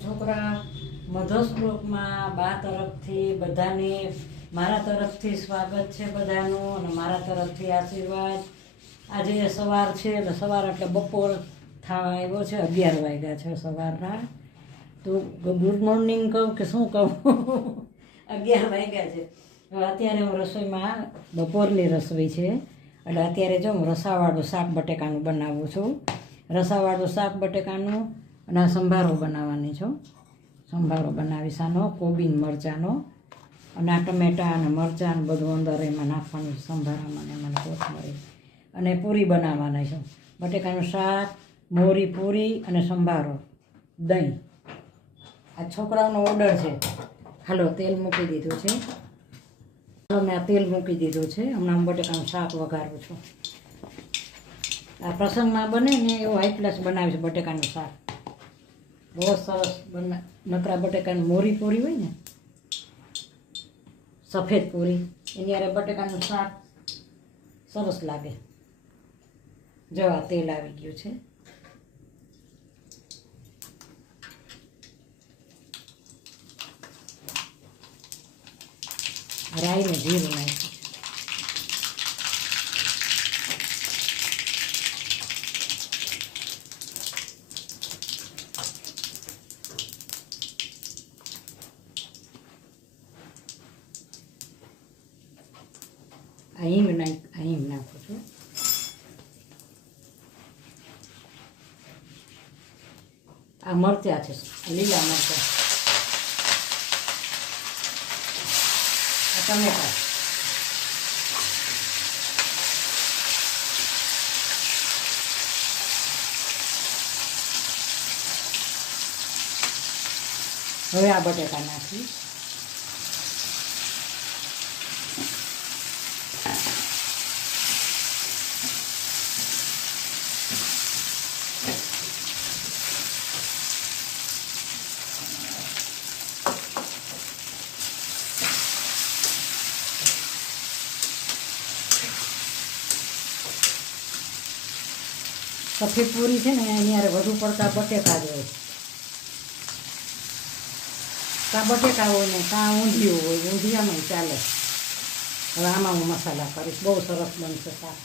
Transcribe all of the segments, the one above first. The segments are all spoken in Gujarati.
છોકરા મધર શ્લોકમાં બા તરફથી બધાને મારા તરફથી સ્વાગત છે બધાનું અને મારા તરફથી આશીર્વાદ. આજે સવાર છે એટલે સવાર એટલે બપોર થવા આવ્યો છે, 11 વાગ્યા છે સવારના. તો ગુડ મોર્નિંગ કહું કે શું કહું? 11 વાગ્યા છે. અત્યારે હું રસોઈમાં બપોરની રસોઈ છે એટલે અત્યારે જો હું રસાવાળું શાક બટેકાનું બનાવું છું. રસાવાળું શાક બટેકાનું અને આ સંભારો બનાવવાની છું. સંભારો બનાવીશ આનો કોબીન મરચાંનો અને આ ટમેટાં અને મરચાં બધું અંદર એમાં નાખવાનું સંભારામાં ને એમાં કોથમરી અને પૂરી બનાવવાની છું. બટેકાનું શાક, મોરી પૂરી અને સંભારો, દહીં. આ છોકરાઓનો ઓર્ડર છે. હાલો તેલ મૂકી દીધું છે. મેં આ તેલ મૂકી દીધું છે. હમણાં હું બટેકાનું શાક વઘારું છું. આ પ્રસંગમાં બને ને એવું હાઈ ક્લાસ બનાવીશ બટેકાનું શાક. બહુ સરસ નકરા બટેકાની મોરી પૂરી હોય ને, સફેદ પૂરી, એની હારે બટેકાનું શાક સરસ લાગે. જો આ તેલ આવી ગયું છે. રાઈ ને જીરું નાખ્યું. આ હિંગ નાખું છું. આ મરચાં છે, લીલા મરચાં. આ ટમેટા. હવે આ બટેકા નાખી. સફેદ પૂરી છે ને એની હારે વધુ પડતા બટેકા જ હોય. કાં બટેકા હોય ને કાં ઊંધિયું હોય. ઊંધિયામાં ચાલે. હવે આમાં હું મસાલા કરીશ. બહુ સરસ બનશે શાક.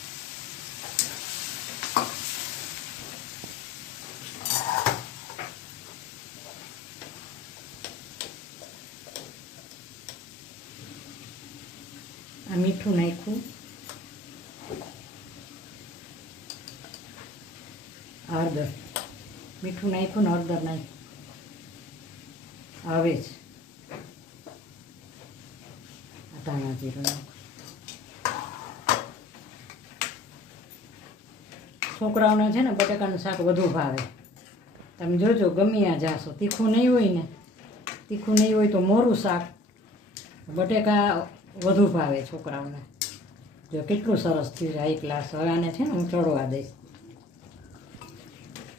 આ મીઠું નાખ્યું. હળદર, મીઠું નાખ્યું ને હળદર નાખ્યું. હવે જ ધાણા જીરું નાખ્યું. છોકરાઓને છે ને બટેકાનું શાક વધુ ભાવે. તમે જોજો ગમ્યા જાશો. તીખું નહીં હોય ને, તીખું નહીં હોય તો મોરું શાક, બટેકા વધુ ભાવે છોકરાઓને. જો કેટલું સરસ થયું છે હાઈ ક્લાસ. હવે આને છે ને હું ચડવા દઈશ.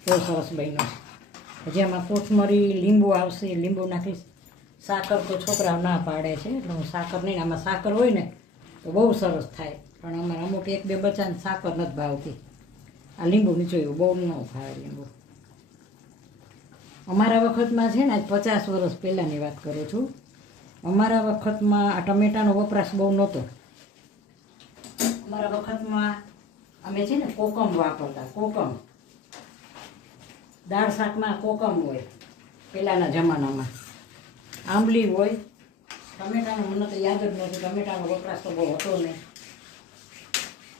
બહુ સરસ બન્યો છે. હજી આમાં કોથમરી, લીંબુ આવશે, લીંબુ નાખીશ. સાકર તો છોકરાઓ ના પાડે છે એટલે હું સાકર નહીં. આમાં સાકર હોય ને તો બહુ સરસ થાય, પણ અમારે અમુક 1-2 બચ્ચાને સાકર નથી ભાવતી. આ લીંબુ નીચોયું બહુ ન ભાવે લીંબુ. અમારા વખતમાં છે ને આજ 50 વર્ષ પહેલાંની વાત કરું છું. અમારા વખતમાં આ ટમેટાનો વપરાશ બહુ નહોતો. અમારા વખતમાં અમે છે ને કોકમ વાપરતા. કોકમ દાળ શાકમાં કોકમ હોય પહેલાંના જમાનામાં. આંબલી હોય. ટમેટાનો મને તો યાદ જ નથી. ટમેટાનો વપરાશ તો બહુ હતો નહીં.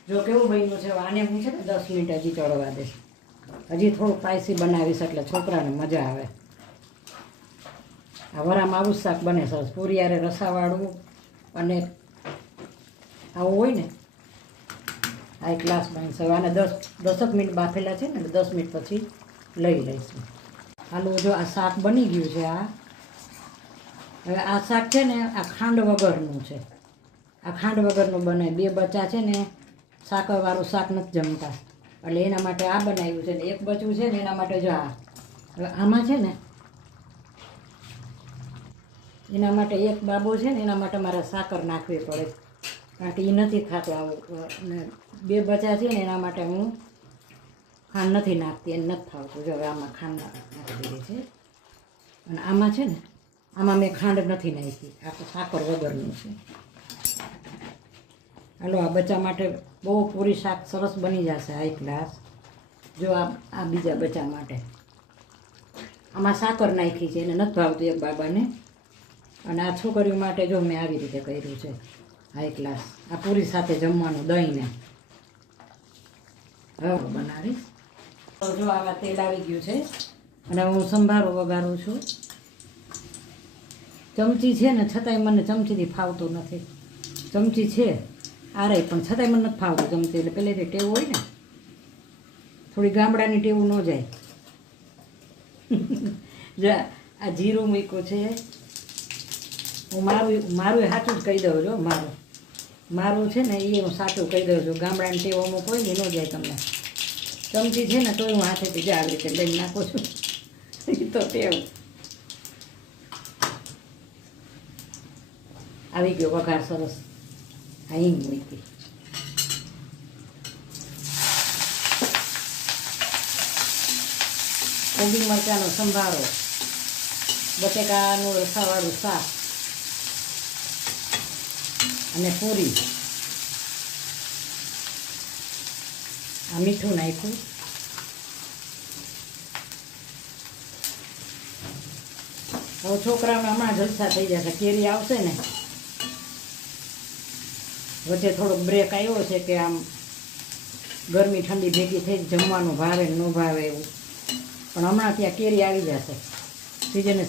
જો કેવું બન્યું છે. આને હું છે ને 10 મિનિટ હજી ચડવા દઈશ. હજી થોડું સ્પાઈસી બનાવીશ એટલે છોકરાને મજા આવે. આ વરામાં આવું જ શાક બને સરસ. પૂરી હારે રસાવાળું અને આવું હોય ને હાઈ ક્લાસ બનશે. આને 10 મિનિટ બાફેલા છે ને એટલે 10 મિનિટ પછી લઈ લઈશું. હાલો જો આ શાક બની ગયું છે. હવે આ શાક છે ને આ ખાંડ વગરનું છે. આ ખાંડ વગરનું બને. 2 બચ્ચા છે ને સાકરવાળું શાક નથી જમતા એટલે એના માટે આ બનાવ્યું છે. ને એક બચ્ચું છે ને એના માટે જો આ. હવે આમાં છે ને એના માટે એક બાબો છે ને એના માટે મારે સાકર નાખવી પડે કારણ કે એ નથી ખાતો આવું. અને 2 બચ્ચા છે ને એના માટે હું ખાંડ નથી નાખતી. એને નથી ખાવતું. જો હવે આમાં ખાંડ નાખી દીધી છે. અને આમાં છે ને, આમાં મેં ખાંડ નથી નાખી, આ તો સાકર વગરનું છે. હાલો, આ બચ્ચા માટે બહુ પૂરી શાક સરસ બની જશે, હાઈ ક્લાસ. જો આ બીજા બચ્ચા માટે આમાં સાકર નાખી છે, એને નથી ભાવતું એક બાબાને. અને આ છોકરીઓ માટે જો મેં આવી રીતે કર્યું છે, હાઈ ક્લાસ. આ પૂરી સાથે જમવાનું દહીંને હવે બનાવીશ. જો આવા તેલ આવી ગયું છે અને હું સંભારો વઘારું છું. ચમચી છે ને, છતાંય મને ચમચીથી ફાવતું નથી. ચમચી છે આરે પણ છતાંય મને નથી ફાવતું ચમચી. એટલે પહેલેથી ટેવ હોય ને, થોડી ગામડાની ટેવું ન જાય. જો આ જીરું મૂક્યું છે. હું મારું સાચું જ કહી દઉં. જો મારું છે ને એ હું સાચું કહી દઉં છું. ગામડાની ટેવ અમુક હોય ને, ન જાય તમને. ચમચી છે ને તોય હું હાથેથી જ આવી રીતે લઈને નાખું છું. એ તો ટેવ. આવી ગયો વઘાર સરસ. આ હિંગ મૂકી. કોબી મરચાંનો સંભારો, બટેકાનું રસાવાળું શાક અને પૂરી. આ મીઠું નાખ્યું. હવે છોકરાઓને હમણાં જલસા થઈ જશે. કેરી આવશે ને, વચ્ચે થોડોક બ્રેક આવ્યો છે કે આમ ગરમી ઠંડી ભેગી થઈ જમવાનું ભાવે ન ભાવે એવું. પણ હમણાં ત્યાં કેરી આવી જશે.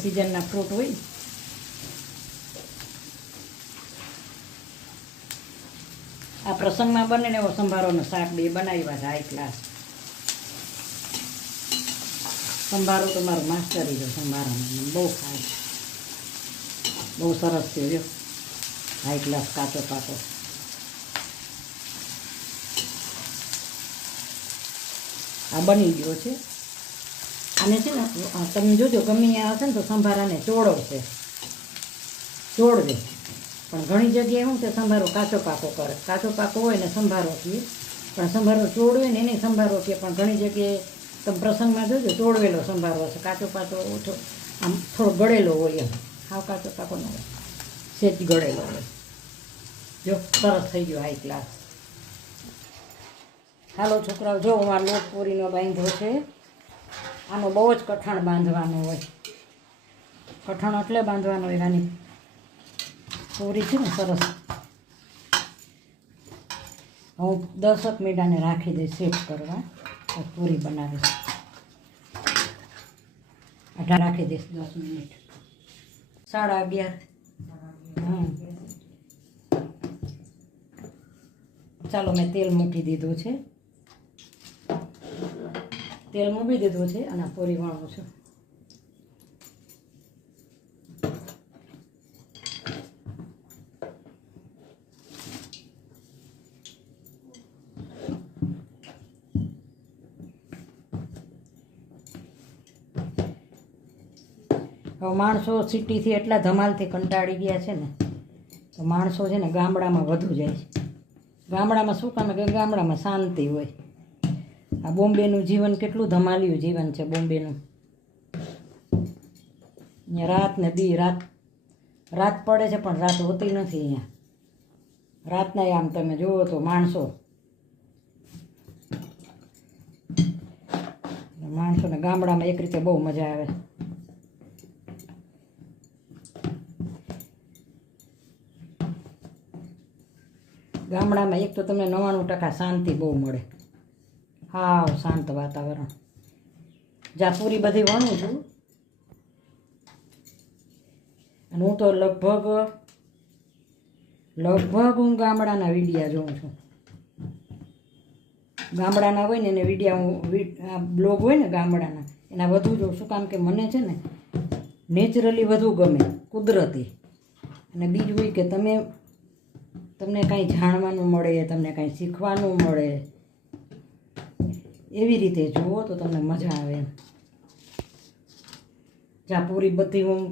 સિઝનના ફ્રૂટ હોય. આ પ્રસંગમાં બને ને એવો સંભારોનો શાક બે બનાવ્યા છે, હાઈ ક્લાસ. સંભારો તો મારું માસ્ટરી છે સંભારામાં. મને બહુ ખાય, બહુ સરસ થયો. હાઈ ક્લાસ કાચો પાકો. આ બની ગયો છે. આને છે ને તમે જોજો, ગમે ત્યાં હશે ને તો સંભારાને ચોળવશે, ચોળવે. પણ ઘણી જગ્યાએ શું છે, સંભારો કાચો પાકો કરે. કાચો પાકો હોય ને સંભારો કહે, પણ સંભારો ચોળવે ને એને સંભારો કહે. પણ ઘણી જગ્યાએ તમે પ્રસંગમાં જોજો ચોળવેલો સંભારો હશે. કાચો પાકો આમ થોડો ગળેલો હોય. એમ હાવ કાચો પાકો ન હોય, સેજ ગળેલો હોય. જો સરસ થઈ ગયો હાઈ ક્લાસ. હાલો છોકરાઓ, જો હું આ લોટ પૂરીનો બાંધ્યો છે. આનો બહુ જ કઠણ બાંધવાનો હોય. કઠણ એટલે બાંધવાનો હોય. આની પૂરી છે ને સરસ. હું 10 મિનિટ આને રાખી દઈશ સેટ કરવા. પૂરી બનાવીશ. આટા રાખી દઈશ 10 મિનિટ. 11:30. ચાલો, મેં તેલ મૂકી દીધું છે. તેલ મૂકી દીધું છે અને પૂરી વણું છું. હવે માણસો સિટીથી એટલા ધમાલથી કંટાળી ગયા છે ને, તો માણસો છે ને ગામડામાં વધુ જાય છે. ગામડામાં શું કામ કે ગામડામાં શાંતિ હોય. આ બોમ્બેનું જીવન કેટલું ધમાલ્યું જીવન છે બોમ્બેનું. અહીંયા રાત ને દી રાત પડે છે પણ રાત હોતી નથી અહીંયા. રાતના આમ તમે જુઓ તો માણસોને ગામડામાં એક રીતે બહુ મજા આવે. ગામડામાં એક તો તમને 99% શાંતિ બહુ મળે. હાવ શાંત વાતાવરણ. જ્યાં પૂરી બધી વણું છું. અને હું તો લગભગ હું ગામડાના વિડીયા જોઉં છું. ગામડાના હોય ને એને વિડીયા હું બ્લોગ હોય ને ગામડાના એના વધુ જોઉં. શું કામ કે મને છે ને નેચરલી વધુ ગમે, કુદરતી. અને બીજું હોય કે તમને કાંઈ જાણવાનું મળે, તમને કાંઈ શીખવાનું મળે. એવી રીતે જુઓ તો તમને મજા આવે એમ. જ્યાં પૂરી બધી હું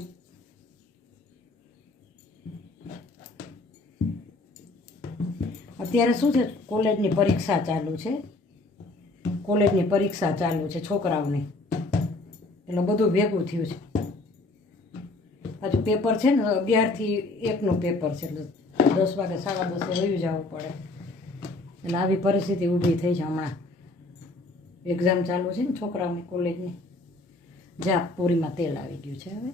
અત્યારે શું છે, કોલેજની પરીક્ષા ચાલુ છે છોકરાઓને. એટલે બધું ભેગું થયું છે. હજુ પેપર છે ને 11 થી 1નું પેપર છે, એટલે 10 વાગે 10:30 વયું જવું પડે. એટલે આવી પરિસ્થિતિ ઊભી થઈ છે. હમણાં એક્ઝામ ચાલુ છે ને છોકરાઓની કોલેજની. જા પૂરીમાં તેલ આવી ગયું છે હવે.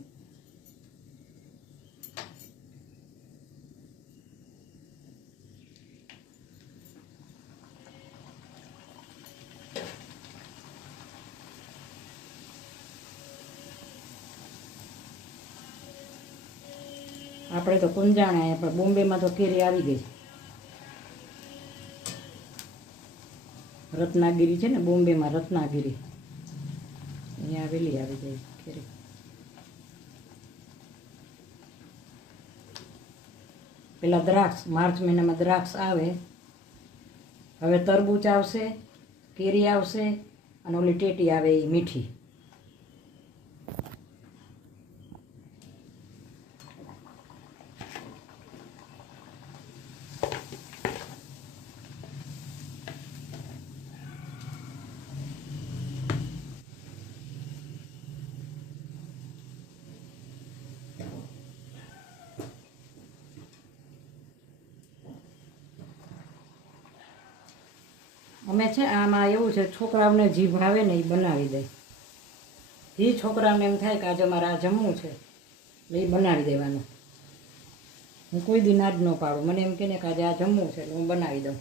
આપણે તો કુંજાણા, આપણે બોમ્બેમાં તો કેરી આવી ગઈ. રત્નાગીરી છે ને બોમ્બેમાં, રત્નાગીરી અહીંયા આવેલી આવી જાય કેરી. પેલા દ્રાક્ષ માર્ચ મહિનામાં દ્રાક્ષ આવે, હવે તરબૂચ આવશે, કેરી આવશે, અને ઓલી ટેટી આવે એ મીઠી. અમે છે આમાં એવું છે, છોકરાઓને જી ભાવે ને એ બનાવી દે. જે છોકરાઓને એમ થાય કે આજે મારે આ જમવું છે એટલે એ બનાવી દેવાનું. હું કોઈ દી ના જ ન પાડું. મને એમ કહે ને કે આજે આ જમવું છે એટલે હું બનાવી દઉં.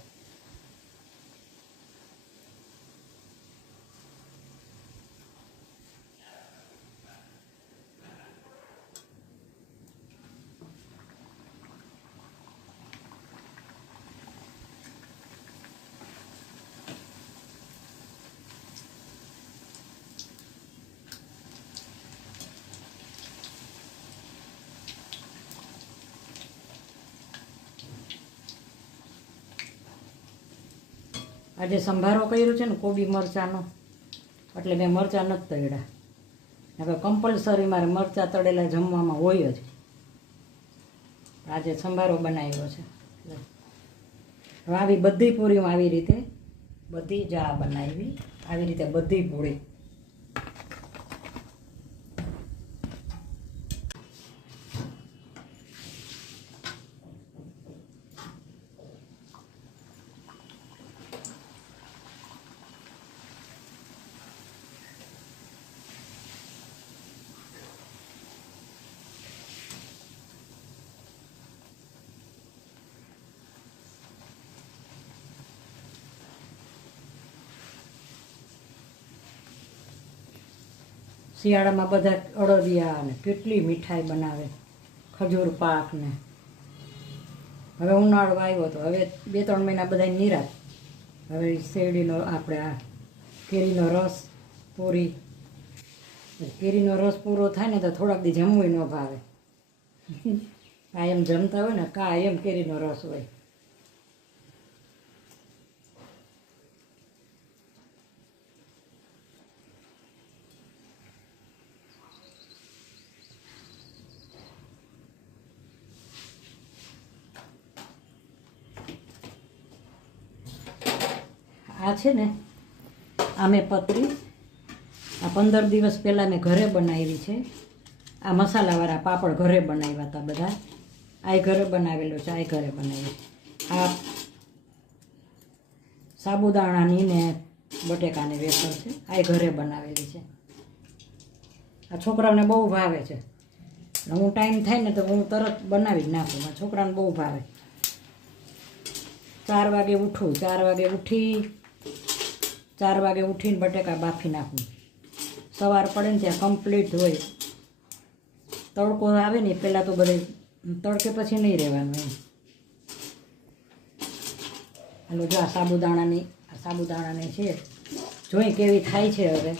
આજે સંભારો કર્યો છે ને કોબી મરચાંનો, એટલે મેં મરચાં નથી તળ્યા. હવે કમ્પલસરી મારે મરચાં તળેલા જમવામાં હોય જ. આજે સંભારો બનાવ્યો છે. હવે આવી બધી પૂરીઓ આવી રીતે બધી જ આ બનાવી, આવી રીતે બધી પૂરી. શિયાળામાં બધા અડદિયા અને કેટલી મીઠાઈ બનાવે, ખજૂર પાક ને. હવે ઉનાળો આવ્યો તો હવે 2-3 મહિના બધા નિરાશ. હવે શેરડીનો આપણે આ કેરીનો રસ પૂરી. કેરીનો રસ પૂરો થાય ને તો થોડાક દી જમવું ન ભાવે. કાયમ જમતા હોય ને કાયમ કેરીનો રસ હોય. આ છે ને આ મેં પતરી આ 15 દિવસ પહેલાં મેં ઘરે બનાવી છે. આ મસાલાવાળા પાપડ ઘરે બનાવ્યા હતા બધા. આ ઘરે બનાવેલો છે, આ ઘરે બનાવી. આ સાબુદાણાની ને બટેકાની વેફર છે, આ ઘરે બનાવેલી છે. આ છોકરાઓને બહુ ભાવે છે. હું ટાઈમ થાય ને તો હું તરત બનાવી જ નાખું. મારા છોકરાને બહુ ભાવે. 4 વાગે ઉઠું, 4 વાગે ઉઠીને બટેકા બાફી નાખું. સવાર પડે ને ત્યાં કમ્પ્લીટ હોય. તડકો આવે ને પહેલાં તો બધે તડકે પછી નહીં રહેવાનું એમ. હાલો જો આ સાબુદાણાની છે, જોઈ કેવી થાય છે. હવે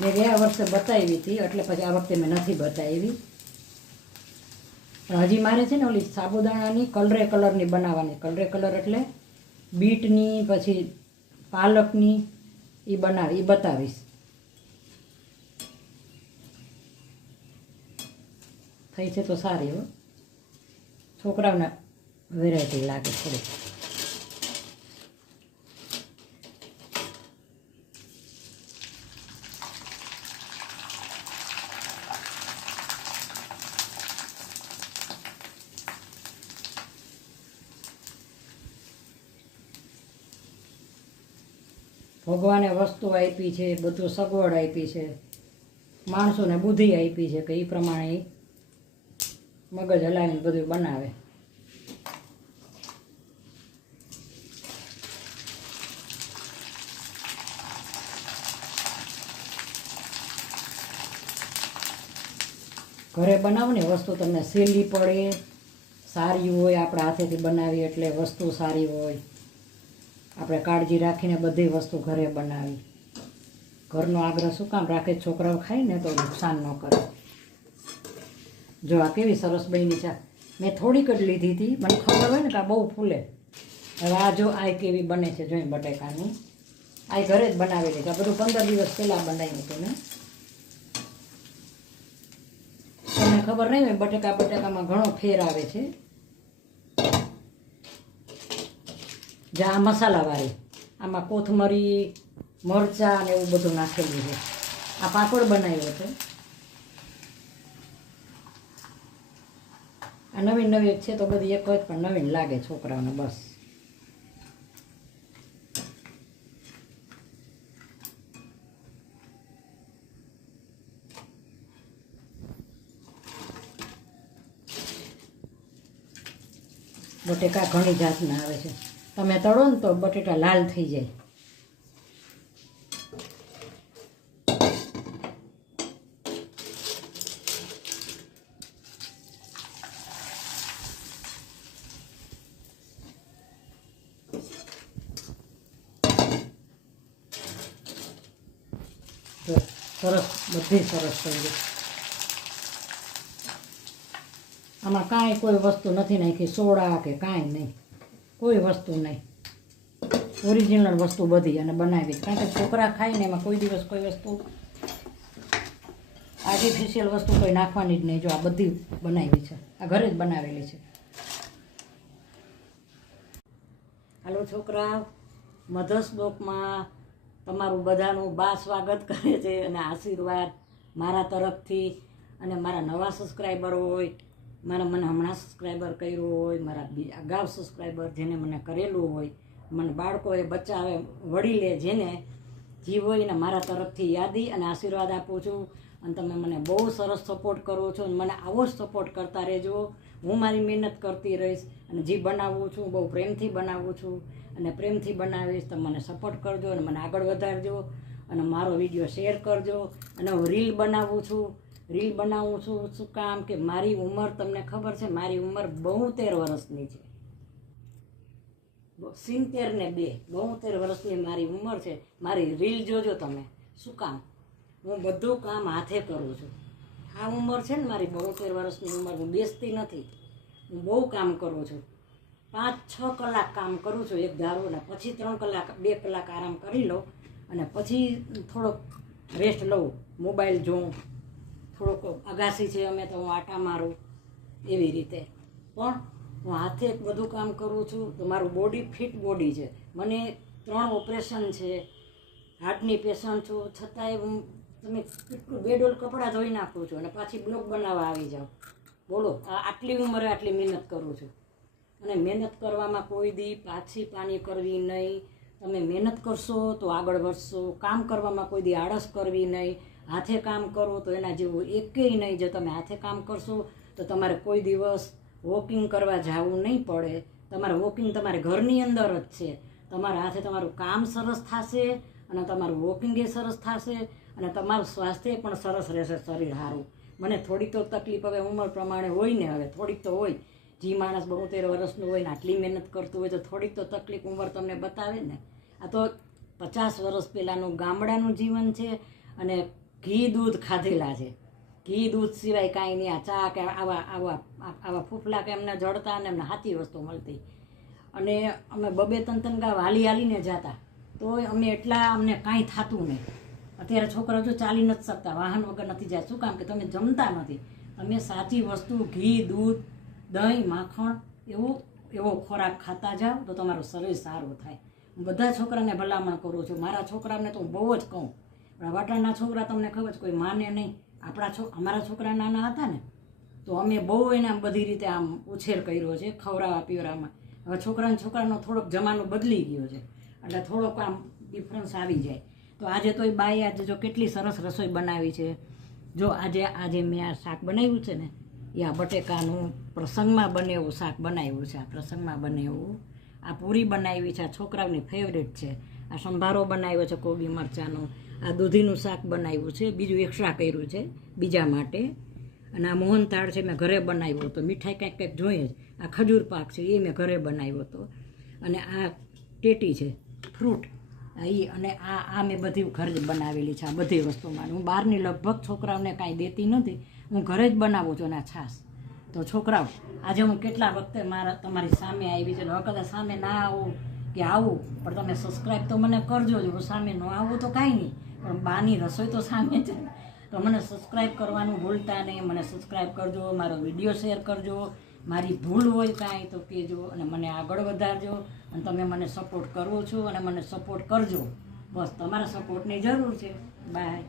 મેં ગયા વર્ષે બતાવી હતી એટલે પછી આ વખતે મેં નથી બતાવી. પણ હજી મારે છે ને ઓલી સાબુદાણાની કલરે કલરની બનાવવાની. કલરે કલર એટલે બીટની પછી પાલકની એ બતાવીશ. થઈ છે તો સારી હો, છોકરાઓને વેરાયટી લાગે થોડી. ભગવાને વસ્તુ આપી છે, બધું સગવડ આપી છે, માણસોને બુદ્ધિ આપી છે કે એ પ્રમાણે મગજ હલાવીને બધું બનાવે. ઘરે બનાવો ને વસ્તુ તમને સહેલી પડે, સારી હોય, આપણા હાથેથી બનાવી એટલે વસ્તુ સારી હોય. આપણે કાળજી રાખીને બધી વસ્તુ ઘરે બનાવી. ઘરનો આગ્રહ શું કામ રાખે? છોકરાઓ ખાય ને તો નુકસાન ન કરે. જો આ કેવી સરસ બની છે. મેં થોડીક જ લીધી હતી, મને ખબર હોય ને કે આ બહુ ફૂલે. હવે આ જો આ કેવી બને છે, જોઈ બટેકાની આ ઘરે જ બનાવેલી છે. આ બધું 15 દિવસ પહેલાં બનાવ્યું હતું મેં. તમને ખબર નહીં હોય બટેકામાં ઘણો ફેર આવે છે. જે આ મસાલાવાળી, આમાં કોથમરી, મરચાં અને એવું બધું નાખેલું છે. આ પાપડ બનાવ્યો છે. આ નવીન છે તો બધી એક જ, પણ નવીન લાગે છોકરાઓને બસ. બટેકા ઘણી જાતના આવે છે. તમે તળો ને તો બટેટા લાલ થઈ જાય. સરસ, બધી સરસ થઈ ગઈ. આમાં કાંઈ કોઈ વસ્તુ નથી નાખી, સોડા કે કાંઈ નહીં, કોઈ વસ્તુ નહીં. ઓરિજિનલ વસ્તુ બધી અને બનાવી. કારણ કે છોકરા ખાય ને એમાં કોઈ દિવસ કોઈ વસ્તુ આર્ટિફિશિયલ વસ્તુ કોઈ નાખવાની જ નહીં. જો આ બધી બનાવી છે, આ ઘરે જ બનાવેલી છે. હાલો છોકરા, મધર્સ બ્લોકમાં તમારું બધાનું બા સ્વાગત કરે છે અને આશીર્વાદ મારા તરફથી. અને મારા નવા સબસ્ક્રાઈબર હોય, મને હમણાં સબસ્ક્રાઈબર કર્યું હોય, મારા અગાઉ સબસ્ક્રાઈબર જેને મને કરેલું હોય, મને બાળકોએ બચ્ચાએ વડીલે જેને જીવ હોય ને, મારા તરફથી યાદી અને આશીર્વાદ આપું છું. અને તમે મને બહુ સરસ સપોર્ટ કરો છો અને મને આવો જ સપોર્ટ કરતા રહેજો. હું મારી મહેનત કરતી રહીશ અને જે બનાવું છું બહુ પ્રેમથી બનાવું છું અને પ્રેમથી બનાવીશ. તો મને સપોર્ટ કરજો અને મને આગળ વધારજો અને મારો વિડીયો શેર કરજો. અને હું રીલ બનાવું છું. શું કામ કે મારી ઉંમર તમને ખબર છે, મારી ઉંમર 72 વર્ષની છે. 70 ને 2, 72 વર્ષની મારી ઉંમર છે. મારી રીલ જોજો તમે. શું કામ? હું બધું કામ હાથે કરું છું. આ ઉંમર છે ને મારી 72 વર્ષની ઉંમર, હું બેસતી નથી. હું બહુ કામ કરું છું. 5-6 કલાક કામ કરું છું એક ધારું, ને પછી 3 કલાક 2 કલાક આરામ કરી લઉં અને પછી થોડોક રેસ્ટ લઉં, મોબાઈલ જોઉં, થોડોક અગાસી છે અમે તો હું આટા મારું, એવી રીતે. પણ હું હાથે બધું કામ કરું છું. તો મારું બોડી ફિટ બોડી છે. મને 3 ઓપરેશન છે, હાર્ટની પેશન્ટ છું, છતાંય હું તમે કેટલું બેડોલ કપડાં ધોઈ નાખું છું અને પાછી બ્લોગ બનાવવા આવી જાઉં. બોલો, આટલી ઉંમરે આટલી મહેનત કરું છું. અને મહેનત કરવામાં કોઈ દી પાછી પાની કરવી નહીં. તમે મહેનત કરશો તો આગળ વધશો. કામ કરવામાં કોઈ દી આળસ કરવી નહીં. હાથે કામ કરો તો એના જેવું એકેય નહીં. જો તમે હાથે કામ કરશો તો તમારે કોઈ દિવસ વોકિંગ કરવા જવું નહીં પડે. તમારે વોકિંગ તમારે ઘરની અંદર જ છે. તમારા હાથે તમારું કામ સરસ થશે અને તમારું વોકિંગ એ સરસ થશે અને તમારું સ્વાસ્થ્ય પણ સરસ રહેશે, શરીર સારું. મને થોડીક તો તકલીફ હવે ઉંમર પ્રમાણે હોય ને, હવે થોડીક તો હોય. જે માણસ 72 વર્ષનું હોય ને આટલી મહેનત કરતું હોય તો થોડીક તો તકલીફ ઉંમર તમને બતાવે ને. આ તો 50 વર્ષ પહેલાંનું ગામડાનું જીવન છે અને ઘી દૂધ ખાધેલા છે. ઘી દૂધ સિવાય કાંઈ નહીં. આ ચા કે આવા ફૂફલા કે એમને જડતા અને એમને સાચી વસ્તુ મળતી. અને અમે 2-3 ગાવ હાલીને જતા તો અમે એટલા, અમને કાંઈ થતું નહીં. અત્યારે છોકરાઓ જો ચાલી નથી શકતા, વાહન વગર નથી જાય. શું કામ કે તમે જમતા નથી. તમે સાચી વસ્તુ ઘી, દૂધ, દહીં, માખણ એવો ખોરાક ખાતા જાઓ તો તમારું શરીર સારું થાય. હું બધા છોકરાને ભલામણ કરું છું. મારા છોકરાને તો હું બહુ જ કહું. પણ વાટાણના છોકરા તમને ખબર છે કોઈ માને નહીં. અમારા છોકરા નાના હતા ને તો અમે બહુ એને આમ બધી રીતે આમ ઉછેર કર્યો છે, ખવડાવવા પીવડાવવામાં. હવે છોકરાનો થોડોક જમાનો બદલી ગયો છે એટલે થોડોક આમ ડિફરન્સ આવી જાય. તો આજે તો એ બાઈ આજે જો કેટલી સરસ રસોઈ બનાવી છે. જો આજે મેં આ શાક બનાવ્યું છે ને એ આ બટેકાનું પ્રસંગમાં બને એવું શાક બનાવ્યું છે. આ પ્રસંગમાં બને એવું આ પૂરી બનાવી છે. આ છોકરાઓની ફેવરેટ છે. આ સંભારો બનાવ્યો છે કોબી મરચાંનો. આ દૂધીનું શાક બનાવ્યું છે. બીજું એક્સ્ટ્રા કર્યું છે બીજા માટે. અને આ મોહનથાળ છે મેં ઘરે બનાવ્યો હતો. મીઠાઈ કંઈક કંઈક જોઈએ જ. આ ખજૂર પાક છે એ મેં ઘરે બનાવ્યો હતો. અને આ ટેટી છે ફ્રૂટ એ. અને આ મેં બધી ઘરે જ બનાવેલી છે આ બધી વસ્તુમાં. હું બહારની લગભગ છોકરાઓને કાંઈ દેતી નથી. હું ઘરે જ બનાવું છું. અને આ છાશ તો છોકરાઓ આજે હું કેટલા વખતે તમારી સામે આવી છે. હવે કદાચ સામે ના આવું કે આવું પણ તમે સબસ્ક્રાઈબ તો મને કરજો જ. હું સામે ન આવું તો કાંઈ નહીં પણ બાની રસોઈ તો સામે છે. તો મને સબસ્ક્રાઈબ કરવાનું ભૂલતા નહીં. મને સબસ્ક્રાઈબ કરજો, મારો વિડીયો શેર કરજો. મારી ભૂલ હોય કાંઈ તો કહેજો અને મને આગળ વધારજો. અને તમે મને સપોર્ટ કરો છો અને મને સપોર્ટ કરજો. બસ તમારા સપોર્ટની જરૂર છે. બાય.